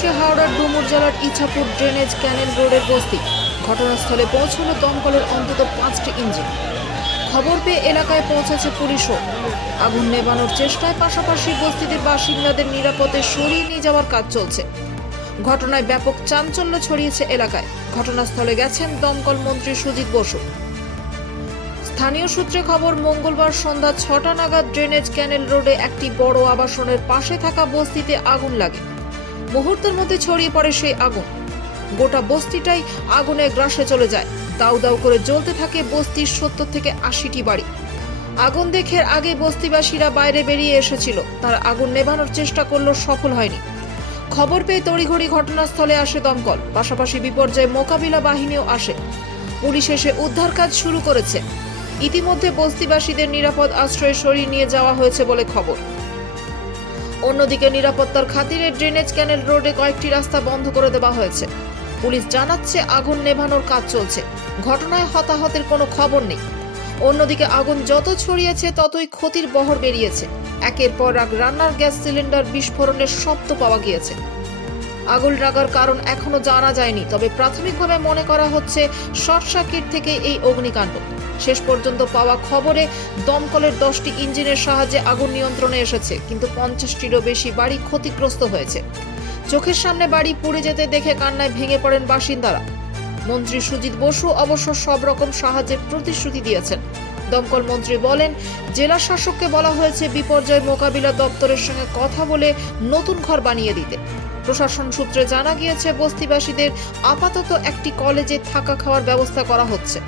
পাশাপাশি হাওড়ার ডুমুর জেলার ইছাপুর ড্রেনেজ ক্যানেল রোডের বস্তি। ঘটনাস্থলে পৌঁছলো দমকলের অন্তত 5টি ইঞ্জিন। খবর পেয়ে এলাকায় পৌঁছেছে পুলিশও। আগুন নেভানোর চেষ্টায় পাশাপাশি বস্তিদের বাসিন্দাদের নিরাপদে সরিয়ে নিয়ে যাওয়ার কাজ চলছে। ঘটনায় ব্যাপক চাঞ্চল্য ছড়িয়েছে এলাকায়। ঘটনাস্থলে গেছেন দমকল মন্ত্রী সুজিত বসু। স্থানীয় সূত্রে খবর, মঙ্গলবার সন্ধ্যা 6টা নাগাদ ড্রেনেজ ক্যানেল রোডে একটি বড় আবাসনের পাশে থাকা বস্তিতে আগুন লাগে। মুহূর্তের মধ্যে ছড়িয়ে পড়ে সেই আগুন। গোটা বস্তিটাই আগুনে গ্রাসে চলে যায়। দাউ দাউ করে জ্বলতে থাকে বস্তির 70 থেকে 80টি বাড়ি। আগুন দেখে আগে বস্তিবাসীরা বাইরে বেরিয়ে এসেছিল। তারা আগুন নেভানোর চেষ্টা করলেও সফল হয়নি। খবর পেয়ে তড়িঘড়ি ঘটনাস্থলে আসে দমকল, পাশাপাশি বিপর্যয় মোকাবিলা বাহিনীও আসে। পুলিশ এসে উদ্ধার কাজ শুরু করেছে। ইতিমধ্যে বস্তিবাসীদের নিরাপদ আশ্রয়ে সরিয়ে নিয়ে যাওয়া হয়েছে বলে খবর। অন্যদিকে নিরাপত্তার খাতিরে ড্রেনেজ ক্যানেল রোডে কয়েকটি রাস্তা বন্ধ করে দেওয়া হয়েছে। পুলিশ জানাচ্ছে আগুন নেভানোর কাজ চলছে। ঘটনায় হতাহতের কোনো খবর নেই। অন্যদিকে আগুন যত ছড়িয়েছে ততই ক্ষতির বহর বেরিয়েছে। একের পর এক রান্নার গ্যাস সিলিন্ডার বিস্ফোরণের শব্দ পাওয়া গিয়েছে। আগুন লাগার কারণ এখনো জানা যায়নি, তবে প্রাথমিকভাবে মনে করা হচ্ছে শর্ট সার্কিট থেকে এই অগ্নিকাণ্ড। শেষ পর্যন্ত পাওয়া খবরে দমকলের 10টি ইঞ্জিনের সাহায্যে আগুন নিয়ন্ত্রণে এসেছে, কিন্তু 50টিরও বেশি বাড়ি ক্ষতিগ্রস্ত হয়েছে। চোখের সামনে বাড়ি পুড়ে যেতে দেখে কান্নায় ভেঙে পড়েন বাসিন্দারা। মন্ত্রী সুজিত বসু অবশ্য সব রকম সাহায্যের প্রতিশ্রুতি দিয়েছেন। দমকল মন্ত্রী বলেন, জেলা শাসককে বলা হয়েছে বিপর্যয় মোকাবিলা দপ্তরের সঙ্গে কথা বলে নতুন ঘর বানিয়ে দিতে। প্রশাসন সূত্রে জানা গিয়েছে, বস্তিবাসীদের আপাতত একটি কলেজে থাকা খাওয়ার ব্যবস্থা করা হচ্ছে।